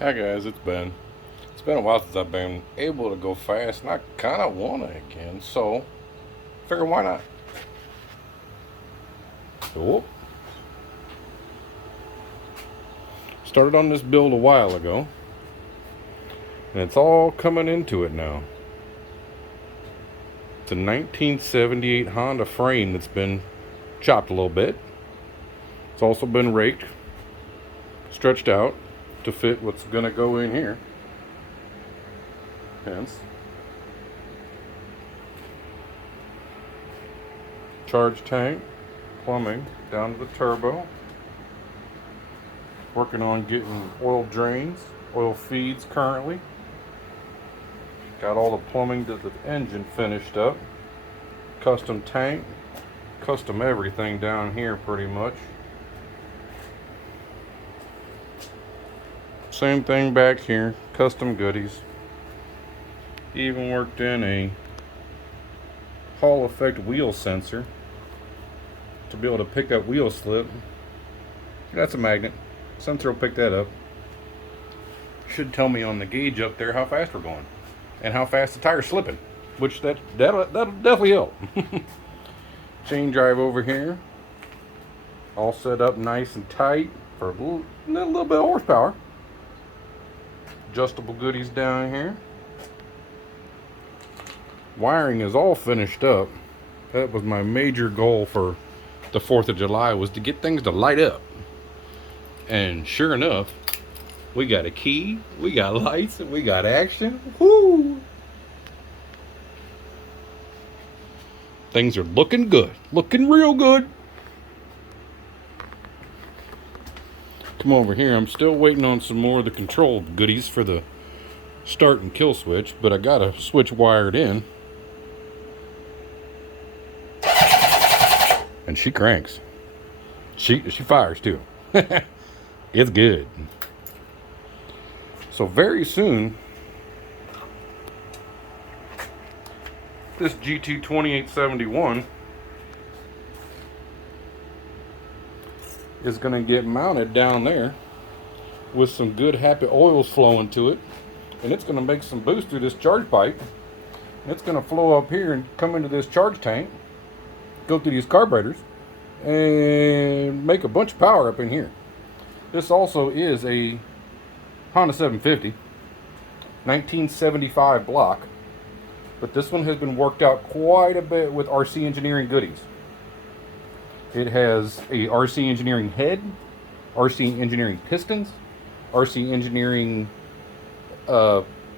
Hi guys, it's been a while since I've been able to go fast, and I kind of wanna again. So, figure why not? Oh, started on this build a while ago, and it's all coming into it now. It's a 1978 Honda frame that's been chopped a little bit. It's also been raked, stretched out to fit what's gonna go in here. Hence, charge tank, plumbing down to the turbo. Working on getting oil drains, oil feeds currently. Got all the plumbing to the engine finished up. Custom tank, custom everything down here pretty much. Same thing back here, custom goodies. Even worked in a Hall effect wheel sensor to be able to pick up wheel slip. That's a magnet. Sensor will pick that up. Should tell me on the gauge up there how fast we're going and how fast the tire's slipping, which that'll definitely help. Chain drive over here, all set up nice and tight for a little bit of horsepower. Adjustable goodies down here. Wiring is all finished up. That was my major goal for the 4th of July, was to get things to light up. And sure enough, we got a key, we got lights, we got action. Woo! Things are looking good, looking real good. Come over here. I'm still waiting on some more of the control goodies for the start and kill switch, but I got a switch wired in. And she cranks. She fires too. It's good. So very soon, this GT 2871 is going to get mounted down there with some good happy oils flowing to it, and it's going to make some boost through this charge pipe. And it's going to flow up here and come into this charge tank, go through these carburetors, and make a bunch of power up in here. This also is a Honda 750, 1975 block, but this one has been worked out quite a bit with RC Engineering goodies. It has a RC Engineering head, RC Engineering pistons, RC Engineering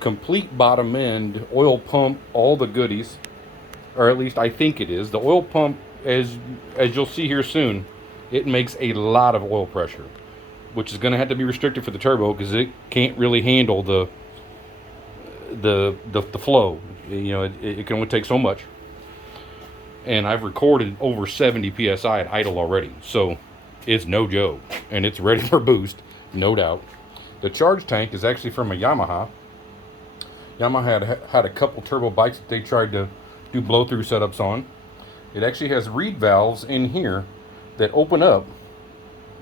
complete bottom end, oil pump, all the goodies, or at least I think it is. The oil pump, as you'll see here soon, it makes a lot of oil pressure, which is going to have to be restricted for the turbo because it can't really handle the flow. You know, it can only take so much. And I've recorded over 70 psi at idle already, so it's no joke, and it's ready for boost, no doubt. The charge tank is actually from a Yamaha. Yamaha had a couple turbo bikes that they tried to do blow-through setups on. It actually has reed valves in here that open up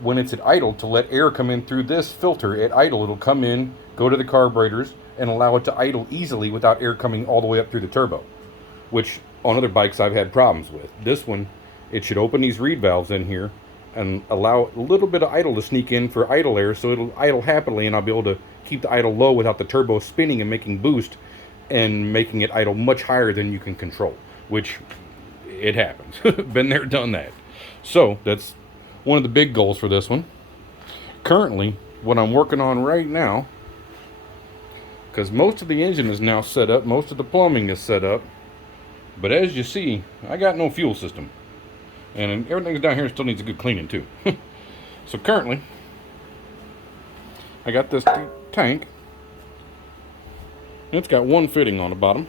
when it's at idle to let air come in through this filter. At idle, it'll come in, go to the carburetors, and allow it to idle easily without air coming all the way up through the turbo, which on other bikes I've had problems with. This one, it should open these reed valves in here and allow a little bit of idle to sneak in for idle air, so it'll idle happily, and I'll be able to keep the idle low without the turbo spinning and making boost and making it idle much higher than you can control, which it happens. Been there, done that. So that's one of the big goals for this one. Currently, what I'm working on right now, because most of the engine is now set up, most of the plumbing is set up, but as you see, I got no fuel system. And everything's down here still needs a good cleaning too. So currently, I got this tank. And it's got one fitting on the bottom.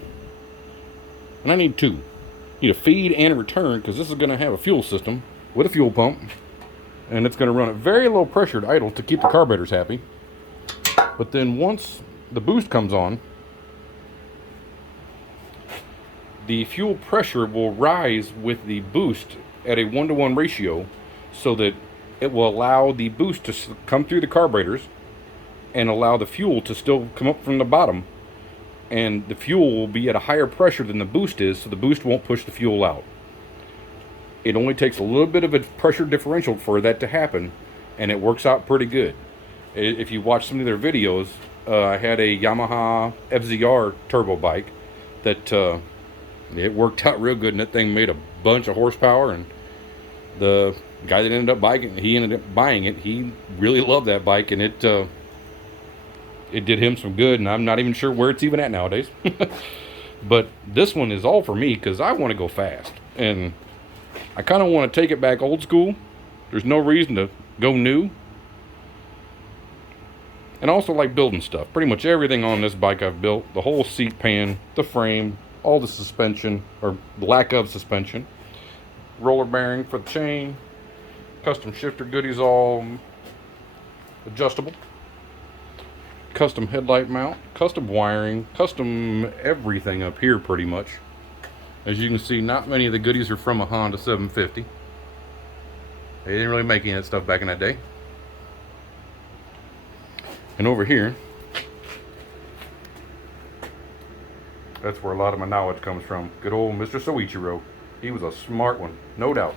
And I need two. Need a feed and a return, because this is going to have a fuel system with a fuel pump. And it's going to run at very low pressure at idle to keep the carburetors happy. But then once the boost comes on, the fuel pressure will rise with the boost at a 1-to-1 ratio, so that it will allow the boost to come through the carburetors and allow the fuel to still come up from the bottom, and the fuel will be at a higher pressure than the boost is, so the boost won't push the fuel out. It only takes a little bit of a pressure differential for that to happen, and it works out pretty good. If you watch some of their videos, I had a Yamaha FZR turbo bike that it worked out real good, and that thing made a bunch of horsepower. And the guy that ended up buying it, he really loved that bike, and it did him some good. And I'm not even sure where it's even at nowadays. But this one is all for me because I want to go fast, and I kind of want to take it back old school. There's no reason to go new. And I also like building stuff. Pretty much everything on this bike I've built. The whole seat pan, the frame, all the suspension, or lack of suspension. Roller bearing for the chain. Custom shifter goodies, all adjustable. Custom headlight mount. Custom wiring. Custom everything up here pretty much. As you can see, not many of the goodies are from a Honda 750. They didn't really make any of that stuff back in that day. And over here, that's where a lot of my knowledge comes from. Good old Mr. Soichiro. He was a smart one, no doubt.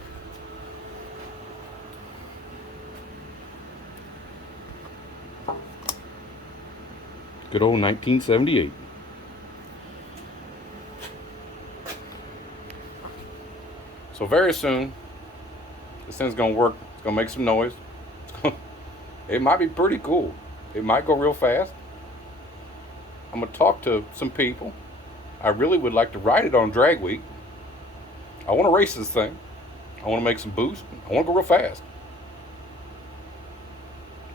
Good old 1978. So very soon, this thing's gonna work. It's gonna make some noise. It might be pretty cool. It might go real fast. I'm gonna talk to some people. I really would like to ride it on drag week. I want to race this thing. I want to make some boost. I want to go real fast.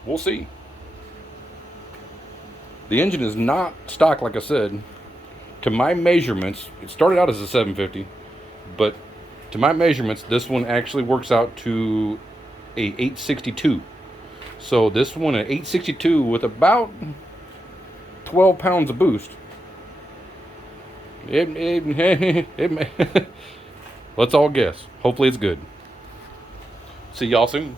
We'll see. The engine is not stock, like I said. To my measurements, it started out as a 750, but to my measurements, this one actually works out to a 862. So this one, an 862 with about 12 pounds of boost. Let's all guess. Hopefully it's good. See y'all soon.